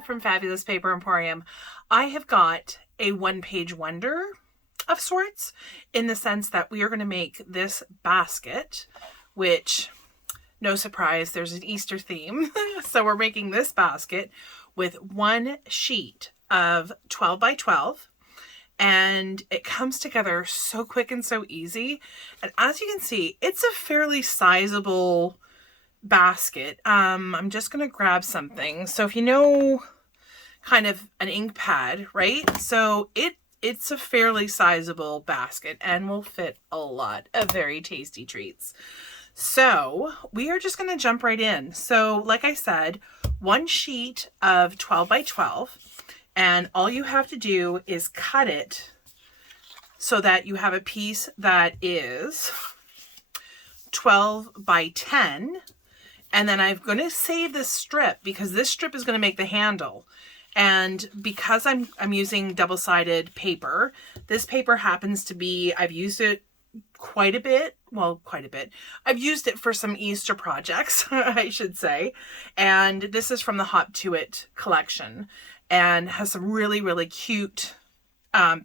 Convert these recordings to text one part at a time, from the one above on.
Kim from Fabulous Paper Emporium. I have got a one-page wonder of sorts, in the sense that we are going to make this basket, which, no surprise, there's an Easter theme. So we're making this basket with one sheet of 12 by 12. And it comes together so quick and so easy. And as you can see, it's a fairly sizable basket. I'm just going to grab something. So if you know kind of an ink pad, right? So it's a fairly sizable basket and will fit a lot of very tasty treats. So we are just going to jump right in. So like I said, one sheet of 12 by 12. And all you have to do is cut it so that you have a piece that is 12 by 10. And then I'm going to save this strip because this strip is going to make the handle. And because I'm using double-sided paper, this paper happens to be, I've used it quite a bit. Well, quite a bit. I've used it for some Easter projects, I should say. And this is from the Hop to It collection, and has some really, really cute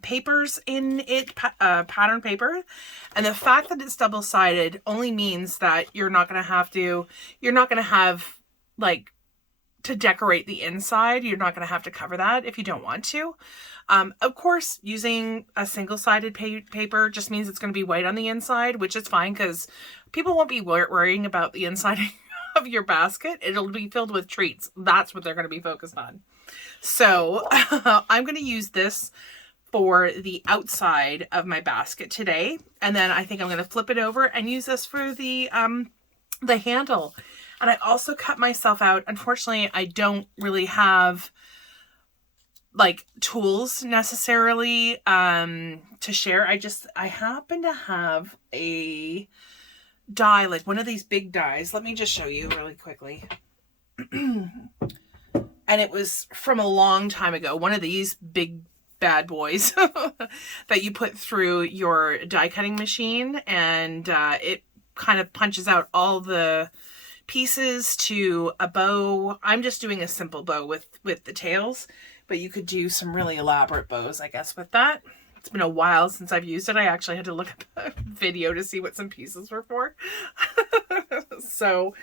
papers in it, pattern paper. And the fact that it's double-sided only means that you're not going to have like to decorate the inside. You're not going to have to cover that if you don't want to. Of course, using a single-sided paper just means it's going to be white on the inside, which is fine because people won't be worrying about the inside of your basket. It'll be filled with treats. That's what they're going to be focused on. So I'm going to use this for the outside of my basket today. And then I think I'm going to flip it over and use this for the handle. And I also cut myself out. Unfortunately, I don't really have like tools necessarily to share. I happen to have a die, like one of these big dies. Let me just show you really quickly. And it was from a long time ago. One of these big bad boys that you put through your die cutting machine, and it kind of punches out all the pieces to a bow. I'm just doing a simple bow with the tails, but you could do some really elaborate bows, I guess, with that. It's been a while since I've used it. I actually had to look up a video to see what some pieces were for. So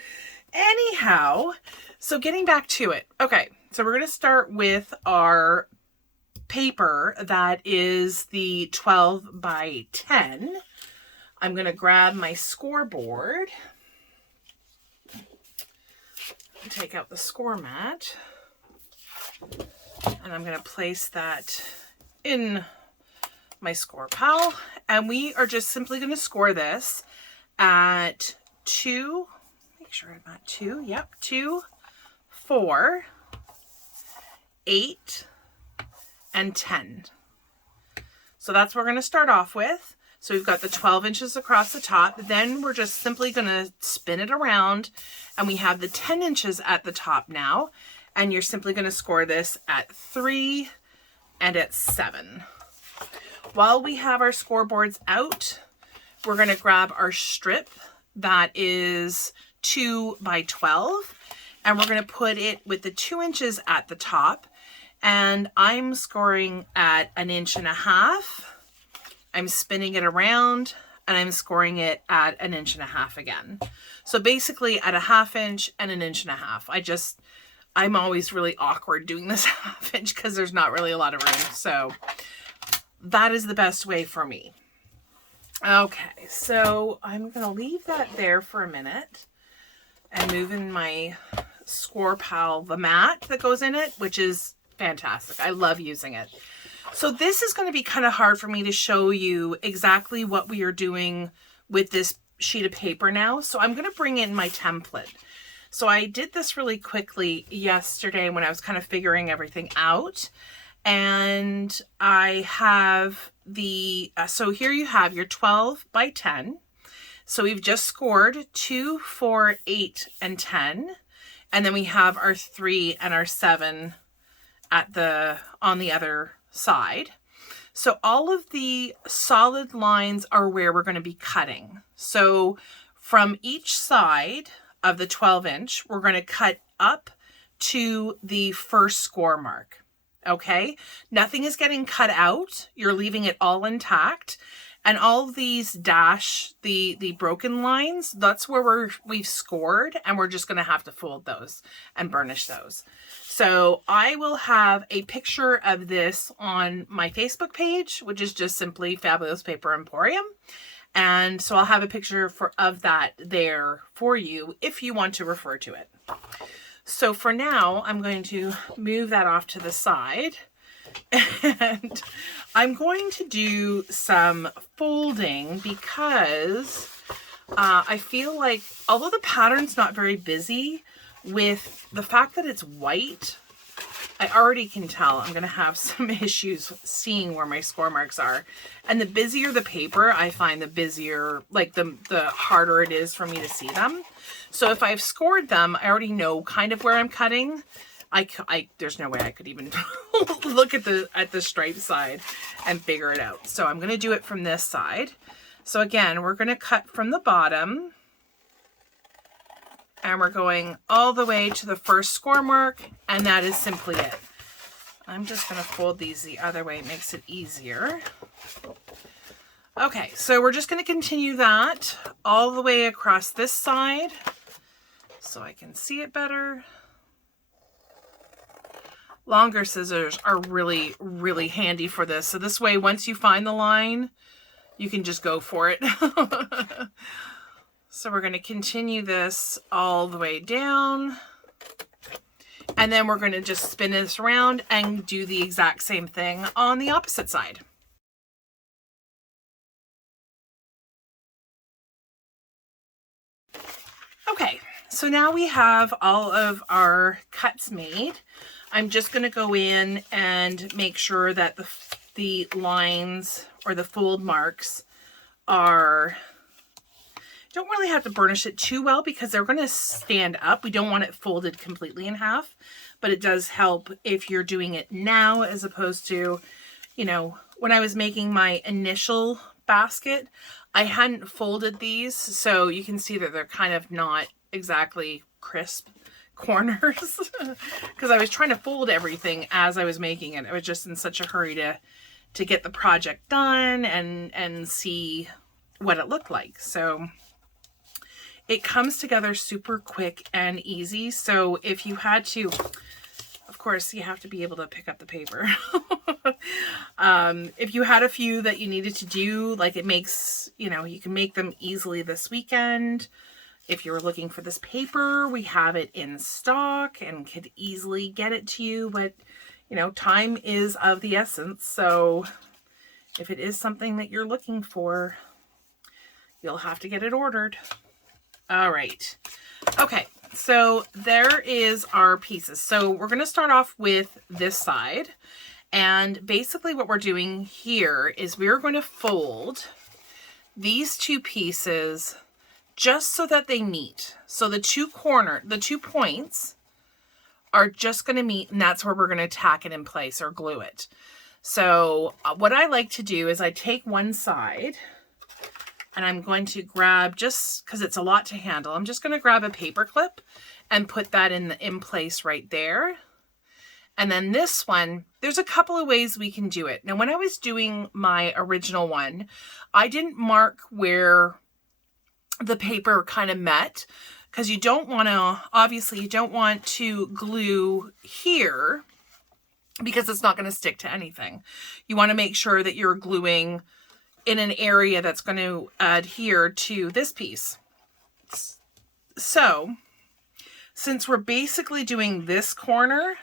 anyhow, so getting back to it. Okay, so we're going to start with our paper that is the 12 by 10. I'm going to grab my scoreboard, take out the score mat, and I'm going to place that in my score pile. And we are just simply going to score this at 2, make sure I'm at 2, yep, 2, 4, 8, and 10. So that's what we're going to start off with. So we've got the 12 inches across the top. Then we're just simply going to spin it around, and we have the 10 inches at the top now. And you're simply going to score this at 3 and at 7. While we have our scoreboards out, we're going to grab our strip that is 2 by 12, and we're going to put it with the 2 inches at the top. And I'm scoring at 1.5 inches. I'm spinning it around, and I'm scoring it at 1.5 inches again. So basically at 1/2 inch and 1.5 inches. I'm always really awkward doing this 1/2 inch because there's not really a lot of room. So that is the best way for me. Okay, so I'm going to leave that there for a minute and move in my score pile, the mat that goes in it, which is fantastic. I love using it. So this is going to be kind of hard for me to show you exactly what we are doing with this sheet of paper now. So I'm going to bring in my template. So I did this really quickly yesterday when I was kind of figuring everything out. And I have the, so here you have your 12 by 10. So we've just scored 2, 4, 8, and 10. And then we have our 3 and our 7 at on the other side. So all of the solid lines are where we're going to be cutting. So from each side of the 12 inch, we're going to cut up to the first score mark. Okay, nothing is getting cut out. You're leaving it all intact. And all of these the broken lines, that's where we've scored, and we're just going to have to fold those and burnish those. So I will have a picture of this on my Facebook page, which is just simply Fabulous Paper Emporium. And so I'll have a picture of that there for you if you want to refer to it. So for now, I'm going to move that off to the side. And I'm going to do some folding because I feel like, although the pattern's not very busy, with the fact that it's white, I already can tell I'm going to have some issues seeing where my score marks are. And the busier the paper, I find the busier, like the harder it is for me to see them. So if I've scored them, I already know kind of where I'm cutting. There's no way I could even look at the stripe side and figure it out. So I'm going to do it from this side. So again, we're going to cut from the bottom, and we're going all the way to the first score mark, and that is simply it. I'm just going to fold these the other way. It makes it easier. Okay, so we're just going to continue that all the way across this side so I can see it better. Longer scissors are really, really handy for this. So this way, once you find the line, you can just go for it. So we're going to continue this all the way down. And then we're going to just spin this around and do the exact same thing on the opposite side. Okay, so now we have all of our cuts made. I'm just going to go in and make sure that the lines or the fold marks don't really have to burnish it too well because they're going to stand up. We don't want it folded completely in half, but it does help if you're doing it now as opposed to, you know, when I was making my initial basket, I hadn't folded these, so you can see that they're kind of not exactly crisp corners because I was trying to fold everything as I was making it. I was just in such a hurry to get the project done and see what it looked like. So it comes together super quick and easy. So if you had to, of course, you have to be able to pick up the paper. If you had a few that you needed to do, like it makes, you know, you can make them easily this weekend. If you were looking for this paper, we have it in stock and could easily get it to you. But, you know, time is of the essence. So if it is something that you're looking for, you'll have to get it ordered. All right. Okay. So there is our pieces. So we're going to start off with this side. And basically what we're doing here is we're going to fold these two pieces just so that they meet. So the two points are just going to meet, and that's where we're going to tack it in place or glue it. So what I like to do is I take one side and I'm going to grab, just because it's a lot to handle, I'm just going to grab a paper clip and put that in place right there. And then this one, there's a couple of ways we can do it. Now, when I was doing my original one, I didn't mark where the paper kind of met because you don't want to, obviously you don't want to glue here because it's not going to stick to anything. You want to make sure that you're gluing in an area that's going to adhere to this piece. So since we're basically doing this corner,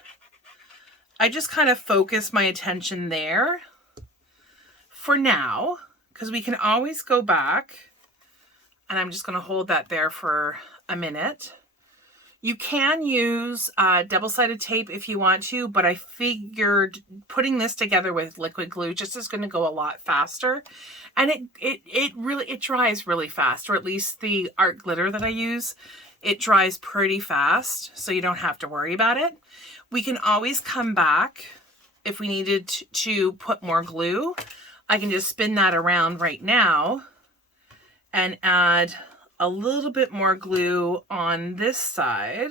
I just kind of focus my attention there for now, because we can always go back, and I'm just going to hold that there for a minute. You can use double-sided tape if you want to, but I figured putting this together with liquid glue just is going to go a lot faster. And it dries really fast, or at least the art glitter that I use, it dries pretty fast, so you don't have to worry about it. We can always come back if we needed to put more glue. I can just spin that around right now and add a little bit more glue on this side,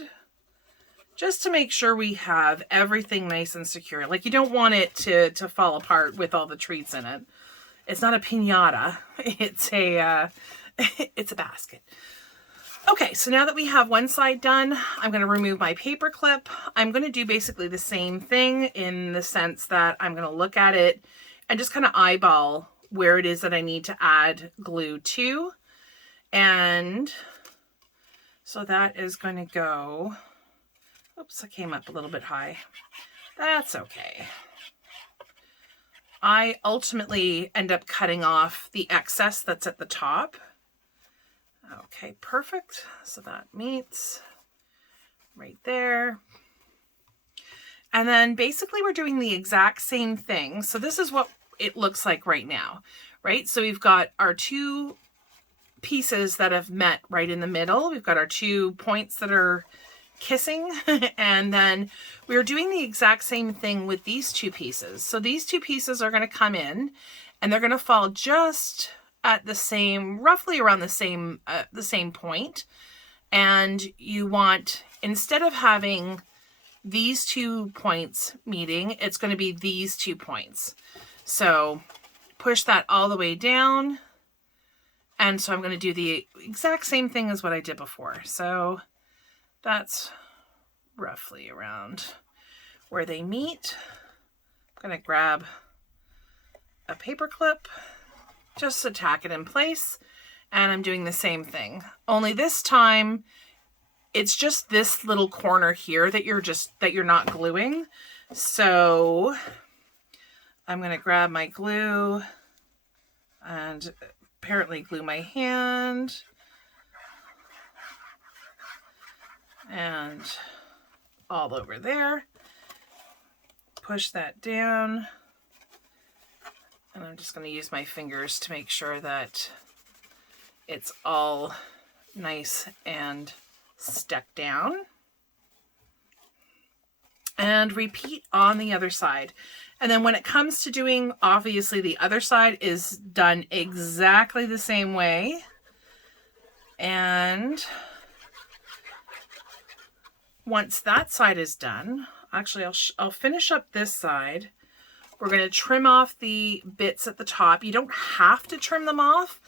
just to make sure we have everything nice and secure. Like, you don't want it to fall apart with all the treats in it. It's not a piñata. It's a it's a basket. Okay, so now that we have one side done, I'm going to remove my paper clip. I'm going to do basically the same thing in the sense that I'm going to look at it and just kind of eyeball where it is that I need to add glue to. And so that is going to go, oops, I came up a little bit high. That's okay. I ultimately end up cutting off the excess that's at the top. Okay, perfect. So that meets right there. And then basically we're doing the exact same thing. So this is what it looks like right now, right? So we've got our two pieces that have met right in the middle. We've got our 2 points that are kissing, and then we're doing the exact same thing with these 2 pieces. So these 2 pieces are going to come in and they're going to fall just at the same, roughly around the same point. And you want, instead of having these 2 points meeting, it's going to be these 2 points. So push that all the way down. And so I'm going to do the exact same thing as what I did before. So that's roughly around where they meet. I'm going to grab a paper clip, just to tack it in place. And I'm doing the same thing. Only this time, it's just this little corner here that you're not gluing. So I'm going to grab my glue and apparently glue my hand and all over there. Push that down. And I'm just going to use my fingers to make sure that it's all nice and stuck down. And repeat on the other side. And then when it comes to doing, obviously the other side is done exactly the same way. And once that side is done, actually I'll finish up this side. We're going to trim off the bits at the top. You don't have to trim them off.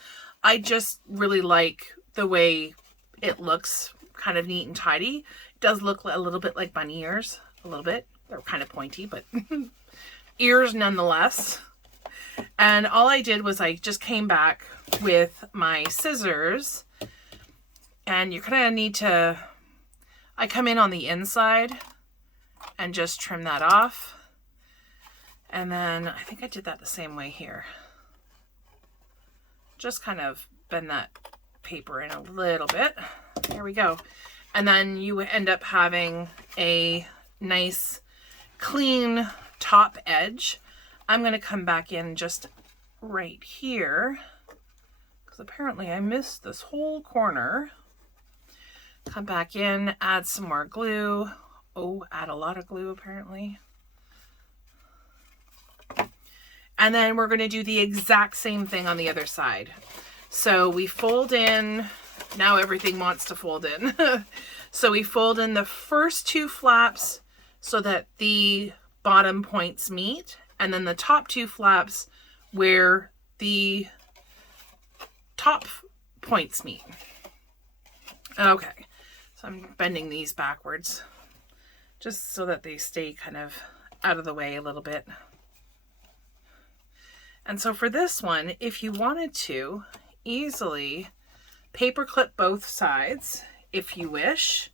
I just really like the way it looks, kind of neat and tidy. It does look a little bit like bunny ears, a little bit. They're kind of pointy, but ears nonetheless. And all I did was I just came back with my scissors, and you kind of need to, I come in on the inside and just trim that off. And then I think I did that the same way here. Just kind of bend that paper in a little bit. There we go. And then you end up having a nice clean top edge. I'm going to come back in just right here because apparently I missed this whole corner. Come back in, add some more glue. Oh, add a lot of glue apparently. And then we're going to do the exact same thing on the other side. So we fold in, now everything wants to fold in. So we fold in the first 2 flaps so that the bottom points meet, and then the top 2 flaps where the top points meet. Okay, so I'm bending these backwards just so that they stay kind of out of the way a little bit. And so for this one, if you wanted to easily paper clip both sides, if you wish.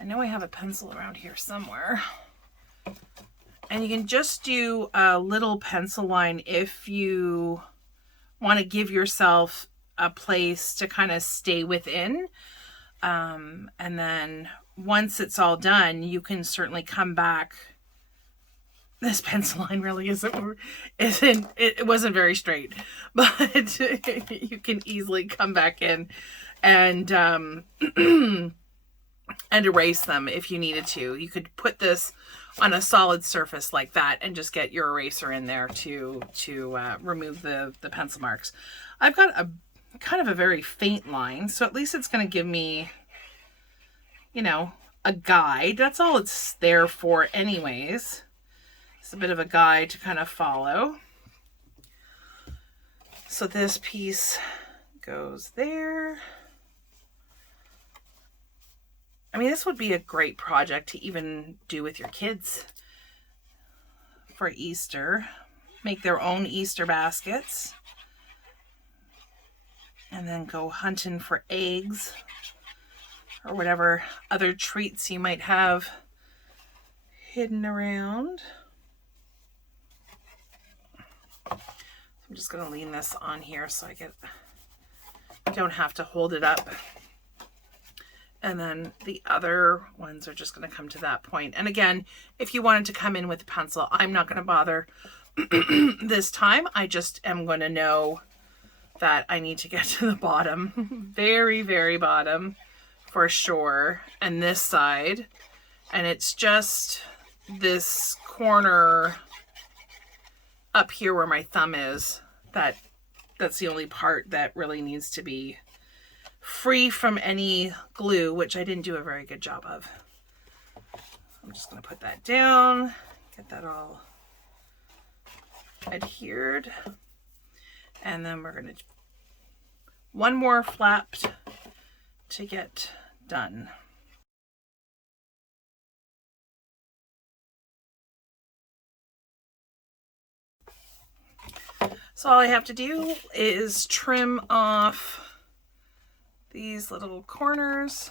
I know I have a pencil around here somewhere. And you can just do a little pencil line if you want to give yourself a place to kind of stay within. And then once it's all done, you can certainly come back. This pencil line really it wasn't very straight, but you can easily come back in and and erase them if you needed to. You could put this on a solid surface like that and just get your eraser in there to remove the pencil marks. I've got a kind of a very faint line, so at least it's going to give me, you know, a guide. That's all it's there for anyways. It's a bit of a guide to kind of follow. So this piece goes there. I mean, this would be a great project to even do with your kids for Easter. Make their own Easter baskets. And then go hunting for eggs or whatever other treats you might have hidden around. I'm just going to lean this on here so I don't have to hold it up. And then the other ones are just going to come to that point. And again, if you wanted to come in with a pencil, I'm not going to bother this time. I just am going to know that I need to get to the bottom, very, very bottom for sure. And this side, and it's just this corner up here where my thumb is, that's the only part that really needs to be free from any glue, which I didn't do a very good job of. I'm just going to put that down, get that all adhered, and then we're going to one more flap to get done. So all I have to do is trim off these little corners.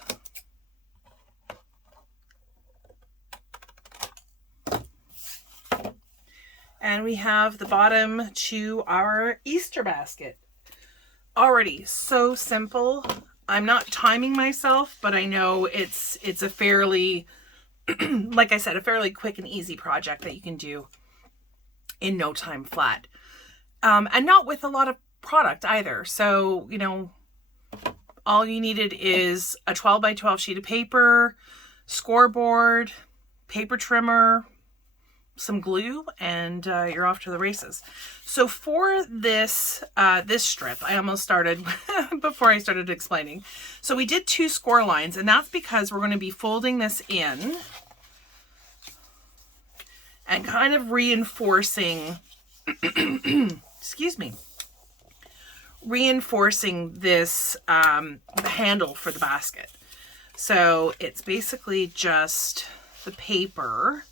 And we have the bottom to our Easter basket. Already so simple. I'm not timing myself, but I know it's a fairly, like I said, a fairly quick and easy project that you can do in no time flat. And not with a lot of product either. So, you know, all you needed is a 12 by 12 sheet of paper, scoreboard, paper trimmer, some glue, and you're off to the races. So for this this strip, I almost started before I started explaining. So we did 2 score lines, and that's because we're going to be folding this in and kind of reinforcing excuse me, reinforcing this handle for the basket. So it's basically just the paper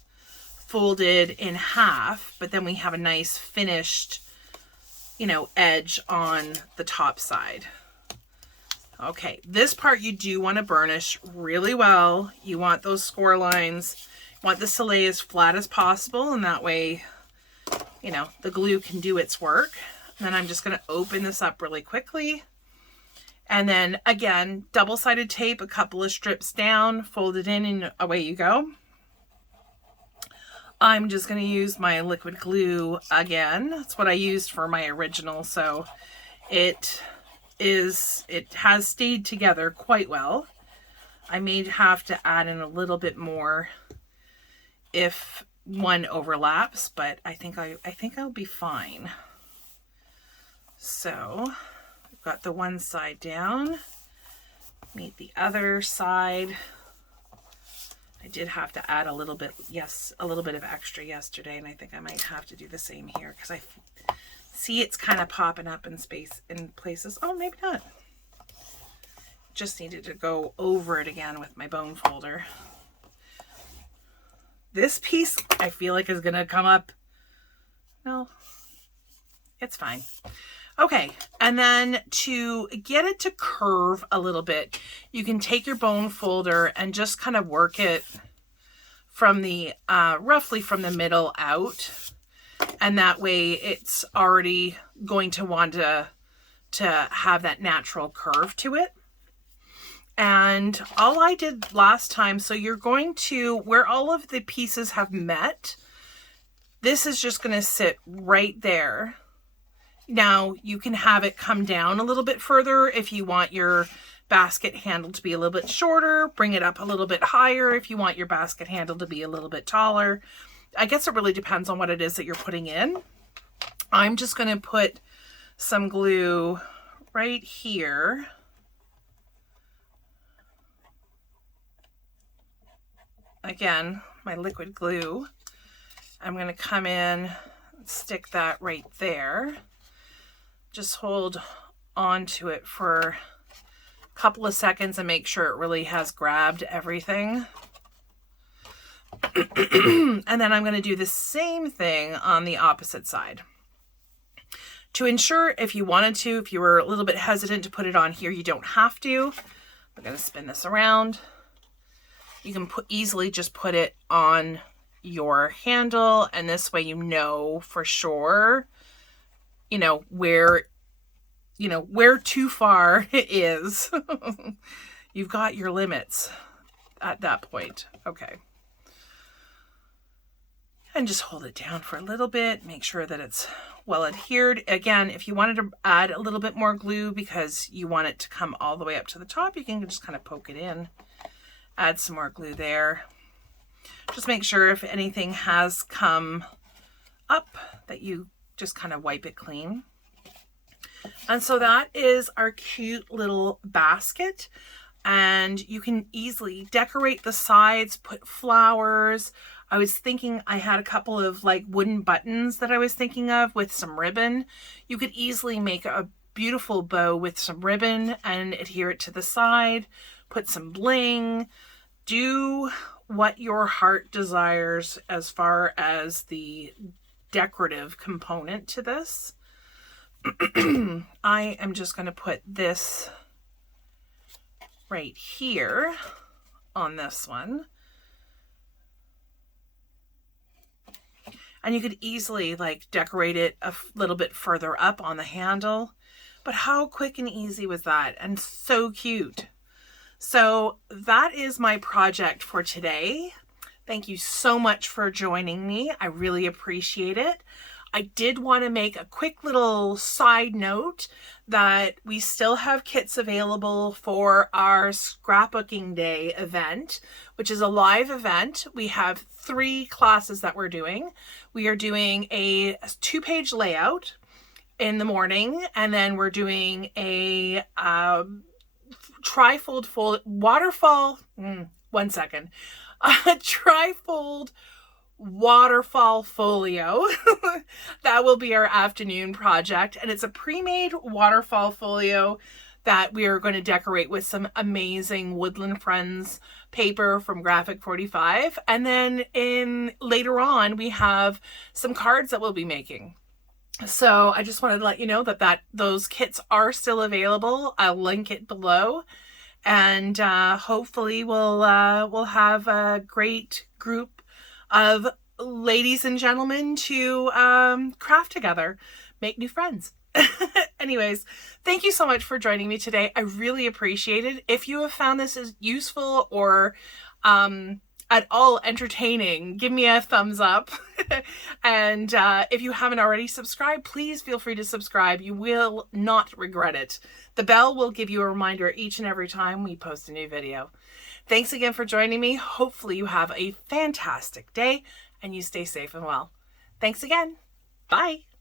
folded in half, but then we have a nice finished, you know, edge on the top side. Okay, this part you do want to burnish really well. You want those score lines, you want the soleil as flat as possible, and that way, you know, the glue can do its work. And then I'm just going to open this up really quickly. And then again, double-sided tape, a couple of strips down, fold it in, and away you go. I'm just going to use my liquid glue again. That's what I used for my original, so it has stayed together quite well. I may have to add in a little bit more if one overlaps, but I think I'll be fine. So I've got the one side down, meet the other side. I did have to add a little bit of extra yesterday, and I think I might have to do the same here because I see it's kind of popping up in places. Oh, maybe not. Just needed to go over it again with my bone folder. This piece, I feel like, is going to come up. No, it's fine. Okay, and then to get it to curve a little bit, you can take your bone folder and just kind of work it from the, roughly from the middle out. And that way it's already going to want to have that natural curve to it. And all I did last time, so you're going to, where all of the pieces have met, this is just going to sit right there. Now you can have it come down a little bit further if you want your basket handle to be a little bit shorter, bring it up a little bit higher if you want your basket handle to be a little bit taller. I guess it really depends on what it is that you're putting in. I'm just going to put some glue right here. again, my liquid glue. I'm going to come in, stick that right there. Just hold on to it for a couple of seconds and make sure it really has grabbed everything. And then I'm going to do the same thing on the opposite side. To ensure, if you wanted to, if you were a little bit hesitant to put it on here, you don't have to. I'm going to spin this around. You can easily just put it on your handle, and this way you know for sure, where too far it is. You've got your limits at that point. Okay. And just hold it down for a little bit. Make sure that it's well adhered. Again, if you wanted to add a little bit more glue because you want it to come all the way up to the top, you can just kind of poke it in. Add some more glue there. Just make sure if anything has come up that you just kind of wipe it clean. And so that is our cute little basket. And you can easily decorate the sides, put flowers. I was thinking I had a couple of like wooden buttons that I was thinking of with some ribbon. You could easily make a beautiful bow with some ribbon and adhere it to the side. Put some bling. Do what your heart desires as far as the decorative component to this. I am just going to put this right here on this one. And you could easily like decorate it a little bit further up on the handle. But how quick and easy was that? And so cute. So that is my project for today. Thank you so much for joining me. I really appreciate it. I did want to make a quick little side note that we still have kits available for our scrapbooking day event, which is a live event. We have 3 classes that we're doing. We are doing a 2-page layout in the morning, and then we're doing a trifold waterfall. One second. A trifold waterfall folio. That will be our afternoon project, and it's a pre-made waterfall folio that we are going to decorate with some amazing Woodland Friends paper from Graphic 45. And then later on we have some cards that we'll be making. So I just wanted to let you know that those kits are still available. I'll link it below, and hopefully we'll have a great group of ladies and gentlemen to craft together, make new friends. Anyways, thank you so much for joining me today. I really appreciate it. If you have found this as useful or at all entertaining, give me a thumbs up. And if you haven't already subscribed, please feel free to subscribe. You will not regret it. The bell will give you a reminder each and every time we post a new video. Thanks again for joining me. Hopefully you have a fantastic day and you stay safe and well. Thanks again. Bye.